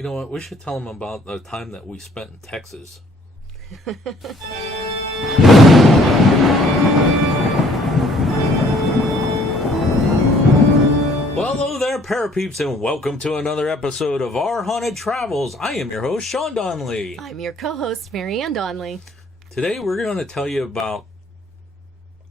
You know what? We should tell them about the time that we spent in Texas. Well, hello there, Parapeeps, and welcome to another episode of Our Haunted Travels. I am your host, Sean Donnelly. I'm your co-host, Marianne Donnelly. Today, we're going to tell you about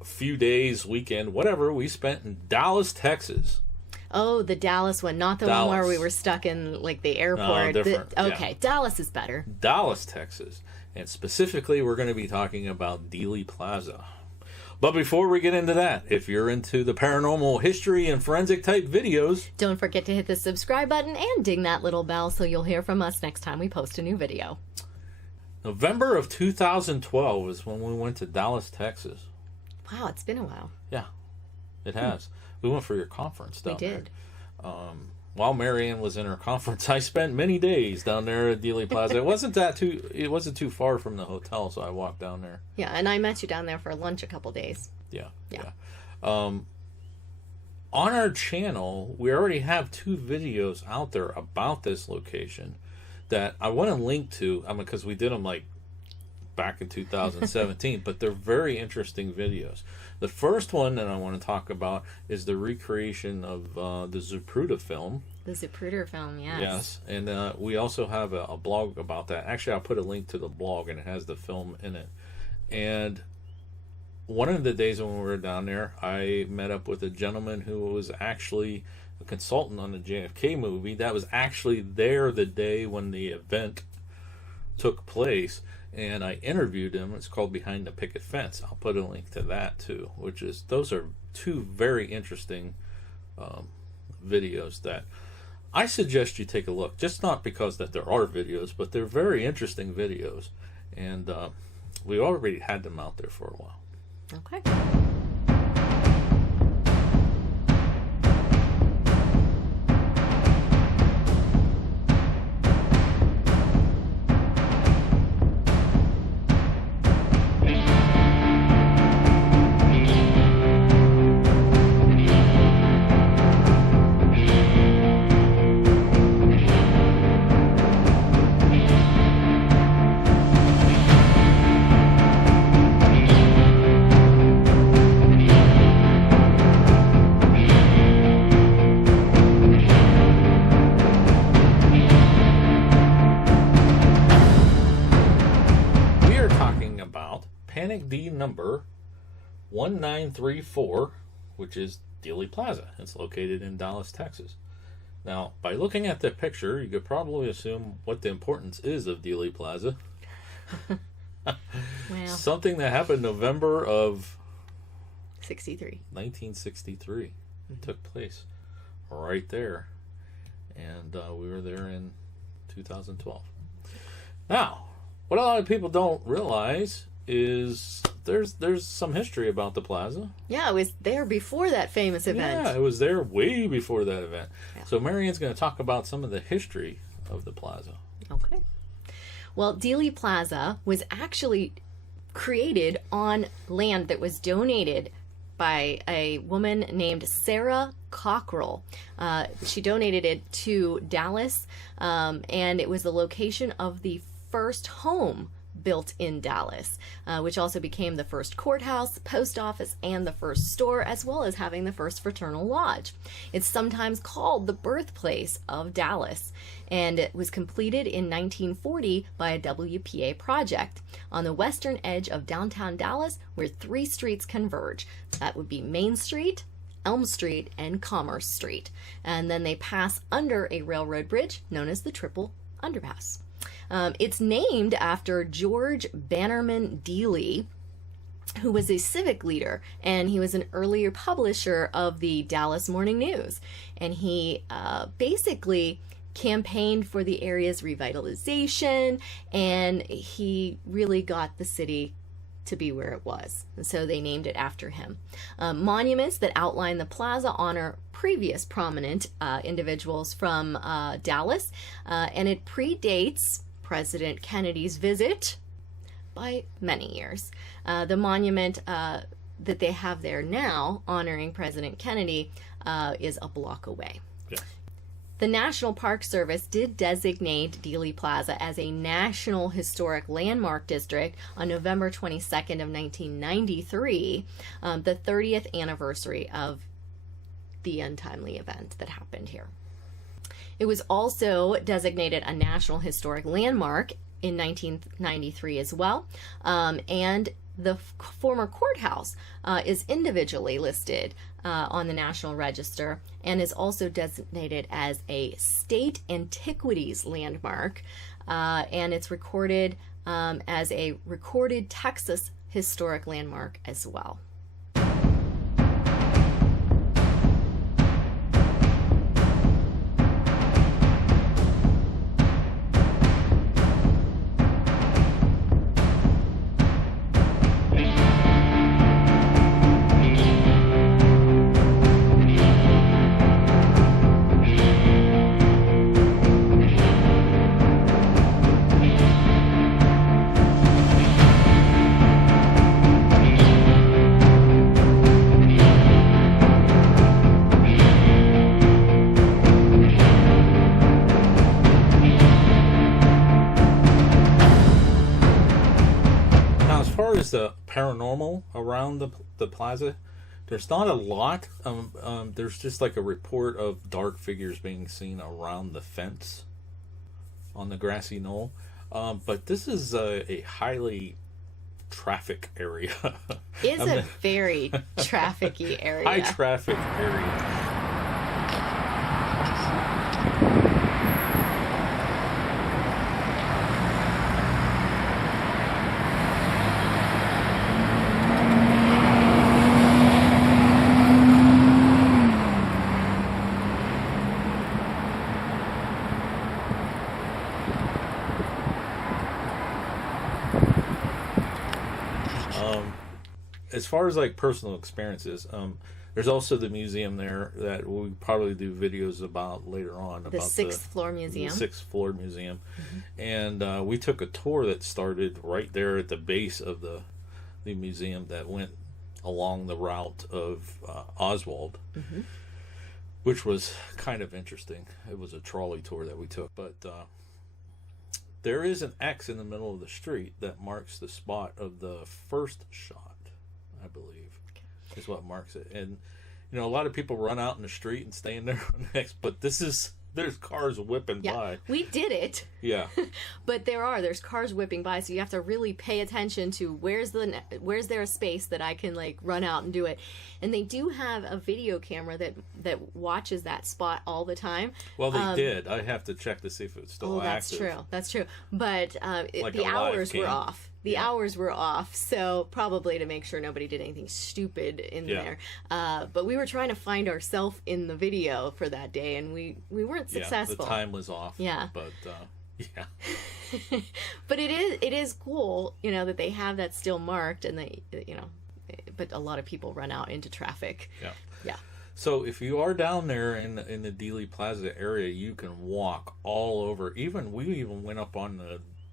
a few days, weekend, whatever, we spent in Dallas, Texas. Oh, the Dallas one, not the one where we were stuck in, like, the airport. Different. Okay, yeah. Dallas is better. Dallas, Texas. And specifically, we're going to be talking about Dealey Plaza. But before we get into that, if you're into the paranormal history and forensic type videos, don't forget to hit the subscribe button and ding that little bell so you'll hear from us next time we post a new video. November of 2012 is when we went to Dallas, Texas. Wow, it's been a while. Yeah, it has. We went for your conference down there. We did. While Marianne was in her conference, I spent many days down there at Dealey Plaza. It wasn't too far from the hotel, so I walked down there. Yeah, and I met you down there for lunch a couple days. Yeah. On our channel, we already have 2 videos out there about this location that I want to link to. Because we did them like back in 2017, but they're very interesting videos. The first one that I want to talk about is the recreation of the Zapruder film. The Zapruder film, yes. Yes, and we also have a blog about that. Actually, I'll put a link to the blog, and it has the film in it. And one of the days when we were down there, I met up with a gentleman who was actually a consultant on the JFK movie that was actually there the day when the event took place. And I interviewed him. It's called Behind the Picket Fence. I'll put a link to that too, those are 2 very interesting videos that I suggest you take a look. Just not because that there are videos, but they're very interesting videos. And we already had them out there for a while. Okay. Panic D number 1934, which is Dealey Plaza. It's located in Dallas, Texas. Now, by looking at the picture, you could probably assume what the importance is of Dealey Plaza. Well, something that happened November of 1963 took place right there. And we were there in 2012. Now, what a lot of people don't realize is there's some history about the plaza. Yeah, it was there before that famous event. Yeah, it was there way before that event. Yeah. So Marianne's going to talk about some of the history of the plaza. Okay. Well, Dealey Plaza was actually created on land that was donated by a woman named Sarah Cockrell. She donated it to Dallas, and it was the location of the first home built in Dallas, which also became the first courthouse, post office, and the first store, as well as having the first fraternal lodge. It's sometimes called the birthplace of Dallas, and it was completed in 1940 by a WPA project on the western edge of downtown Dallas, where 3 streets converge. That would be Main Street, Elm Street, and Commerce Street. And then they pass under a railroad bridge known as the Triple Underpass. It's named after George Bannerman Dealey, who was a civic leader, and he was an earlier publisher of the Dallas Morning News. And he basically campaigned for the area's revitalization, and he really got the city to be where it was. And so they named it after him. Monuments that outline the plaza honor previous prominent individuals from Dallas, and it predates President Kennedy's visit by many years. The monument that they have there now honoring President Kennedy is a block away. Yes. The National Park Service did designate Dealey Plaza as a National Historic Landmark District on November 22nd of 1993, the 30th anniversary of the untimely event that happened here. It was also designated a National Historic Landmark in 1993 as well, and the former courthouse is individually listed on the National Register and is also designated as a state antiquities landmark, and it's recorded as a recorded Texas historic landmark as well. The paranormal around the plaza, there's not a lot. There's just like a report of dark figures being seen around the fence on the grassy knoll, but this is a highly traffic area. It's a very trafficy area. High traffic area. As far as like personal experiences, there's also the museum there that we'll probably do videos about later on. The sixth floor museum. The sixth floor museum. And we took a tour that started right there at the base of the museum that went along the route of Oswald, which was kind of interesting. It was a trolley tour that we took. But there is an X in the middle of the street that marks the spot of the first shot, I believe, is what marks it. And, you know, a lot of people run out in the street and stand there next, but there's cars whipping by. We did it. Yeah. But there's cars whipping by, so you have to really pay attention to where's there a space that I can like run out and do it. And they do have a video camera that watches that spot all the time. Well, they did. I have to check to see if it's still active. That's true. But Like the a live hours cam. were off. The hours were off, so probably to make sure nobody did anything stupid in there. But we were trying to find ourselves in the video for that day, and we weren't successful. The time was off. Yeah. But, yeah. But it is cool, you know, that they have that still marked, and they, you know, but a lot of people run out into traffic. Yeah. Yeah. So if you are down there in the Dealey Plaza area, you can walk all over. We even went up on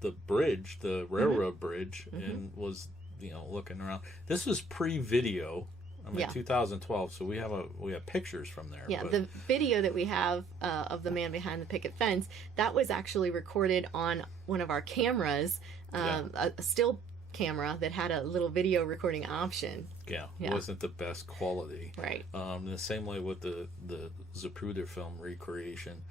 the bridge, the railroad bridge, and was, you know, looking around. This was pre-video. I mean, 2012. So we have pictures from there. Yeah, but the video that we have of the man behind the picket fence, that was actually recorded on one of our cameras, a still camera that had a little video recording option. Yeah, it wasn't the best quality. Right. The same way with the Zapruder film recreation.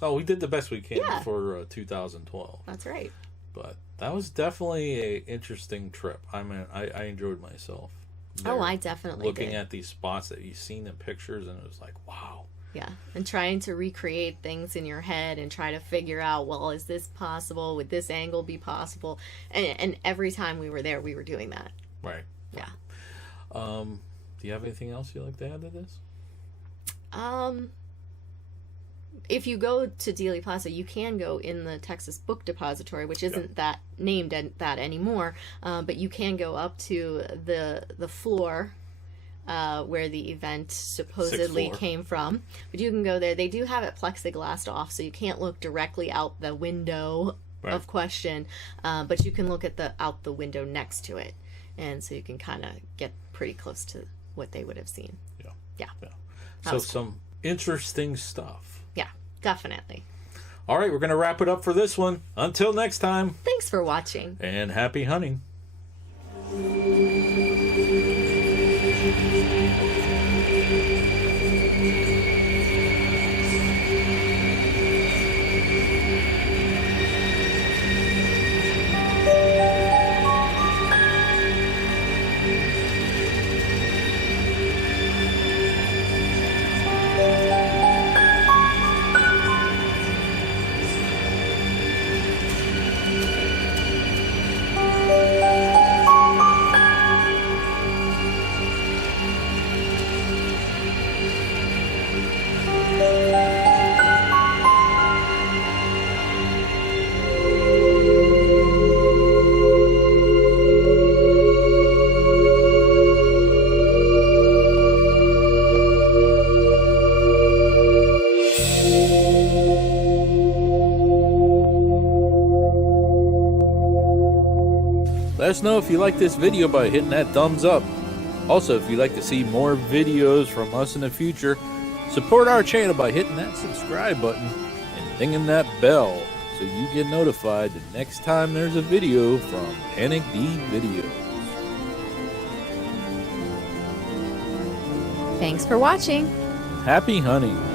Well, we did the best we can for 2012. That's right. But that was definitely a interesting trip. I mean, I enjoyed myself. Oh, I definitely looking at these spots that you've seen in pictures, and it was like, wow. Yeah, and trying to recreate things in your head and try to figure out, well, is this possible? Would this angle be possible? And every time we were there, we were doing that. Right. Yeah. Do you have anything else you'd like to add to this? If you go to Dealey Plaza, you can go in the Texas Book Depository, which isn't that named that anymore, but you can go up to the floor where the event supposedly came from. But you can go there. They do have it plexiglassed off, so you can't look directly out the window of question, but you can look at out the window next to it, and so you can kind of get pretty close to what they would have seen. Yeah. Yeah. So some interesting stuff. Yeah, definitely. All right, we're going to wrap it up for this one. Until next time. Thanks for watching. And happy hunting. Let us know if you like this video by hitting that thumbs up. Also, if you'd like to see more videos from us in the future, support our channel by hitting that subscribe button and dinging that bell so you get notified the next time there's a video from Panic D Videos. Thanks for watching. Happy hunting.